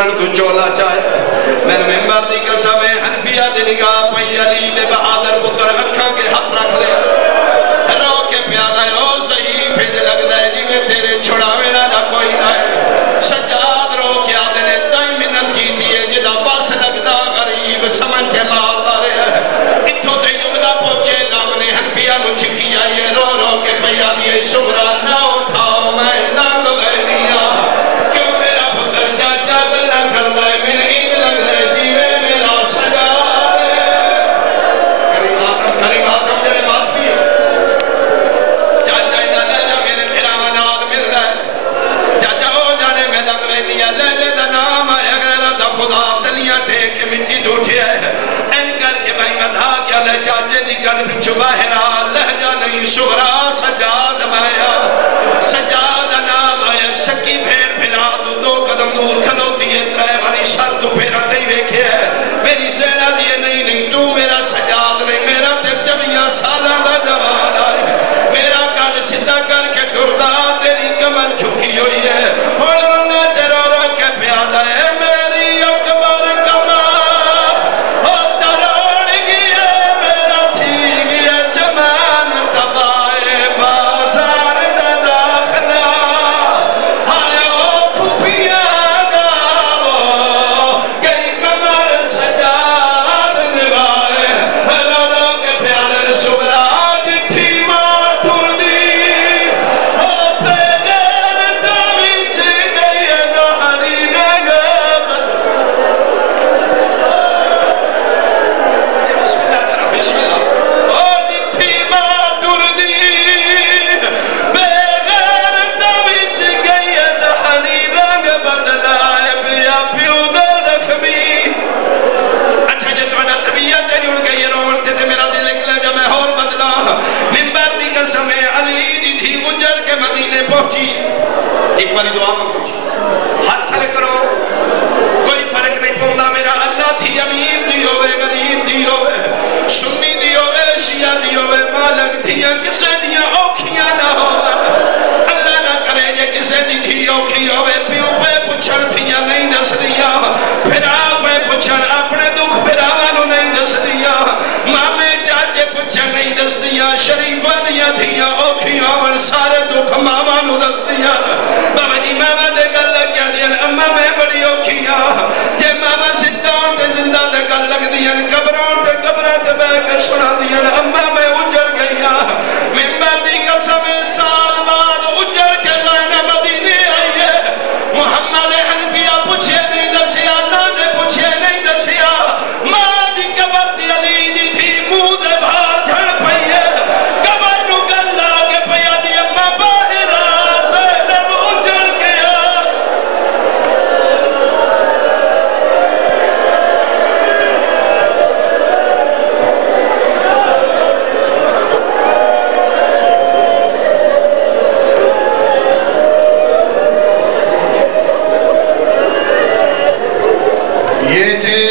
chicken تو چولا چاہے میں ممبر دی قسم حنفیہ دی نگاہ پئی علی دے بہادر پتر اکھاں کے ہاتھ رکھ لے رو کے پیادا ہے او ضعیف ہے لگدا ہے جی میں تیرے چھڑاوے نہ کوئی نہ ہے سجاد رو کے آدھے نے تائی منت کی دیئے جدا بس لگدا غریب سمجھ کے ماردا رہے اتھو تے جملہ پہنچے دامنے حنفیہ نو چھکی آئیے رو رو کے پیا دیئے سغرا نہ اٹھاؤ میں لنگ غیلیاں کیوں میرا پتر چاچا دلہ کردہ ہے میں نہیں لگ دے جیوے میرا سجاد ہے کریماتم جنے بات بھی ہے چاچا ادھا لے جا میرے پھراوہ نال مل گئے چاچا ہو جانے میں لنگ غیلیاں لے جے دا نام آیا غیرہ دا خدا دلیاں ٹیک کے مٹی دوٹھی ہے این کر کے بھائی مدھا کیا لے چاچے دی کن پچھو باہرہ لہجہ نہیں سغرا سجاد مایا سجاد نام آیا سکی بھیڑ پھرا دو قدم دور کھلوتی ہے ترائے والی شر تو پھیرا نہیں ویکھے ہے میری سینہ دیئے نہیں تو میرا سجاد نہیں میرا تیل چمیاں سالہ دا جوان آئے میرا قد سدھا کر کے ٹردہ تیری کمر جھکی ہوئی ہے اور انہیں تیرا رو کے پیادہ ہے میری اکبر کمار اور تروڑ گیا میرا تھی گیا چمان تبائے بازار دا داخلہ آئے او پھپیاں گاو گئی کمر سجاد نوائے رو رو کے پیادہ سغرا ڈٹھی ماں ٹھر دی او پیغیر داوی چھے گئی دہانی نگب بسم اللہ کرو بسم اللہ او ڈٹھی ماں ٹھر دی پیغیر داوی چھے گئی دہانی رنگ بدلائے بیا پیو دا زخمی اچھا جے تو طبیعت جڑ گئی رومنتے تھے میرا دل نکلا جب میں اور بدلا ممبر دی قسم علی دی تھی گنجڑ کے مدینے پہنچی ایک باری دعا میں پہنچی ہاتھ کھلے کرو کوئی فرق نہیں پوندا میرا اللہ تھی امیر دی ہوئے غریب دی ہوئے سنی دی ہوئے شیعہ دی ہوئے مالک دیاں کسے دیاں اوکھیاں نہ ہوئے اللہ نہ کرے جے کسے دی تھی اوکھی ہوئے پیو پہ پچھڑ تھیاں نہیں دس دیاں پھرا پہ پچھڑ اپنے دکھ پھراوانو نہیں دس دیاں مامے چاچے پچھڑ نہیں دس دیاں شریفہ دیاں تھیاں اوکھی ہوئے سارے دکھ مامانو دس دیاں بابا جی ماما دے گل لگ گیا دیاں اما میں بڑی اوکھیاں جے ماما سدھان دے زندہ دے گل لگ دیاں قبران دے بے کے سنا دیاں اما میں اجڑ گئیاں ممبر دی قسم سال بعد اجڑ کے لائنہ مدینے آئیے محمد حنفیہ پوچھے نہیں دسیا نانے پوچھے نہیں دسیا ماں دی قبر دی علی دی تھی منہ دے بھار جھڑ پئیے قبر نو گلا کے پیا دی اما باہر زینب اجڑ کے یہ تھے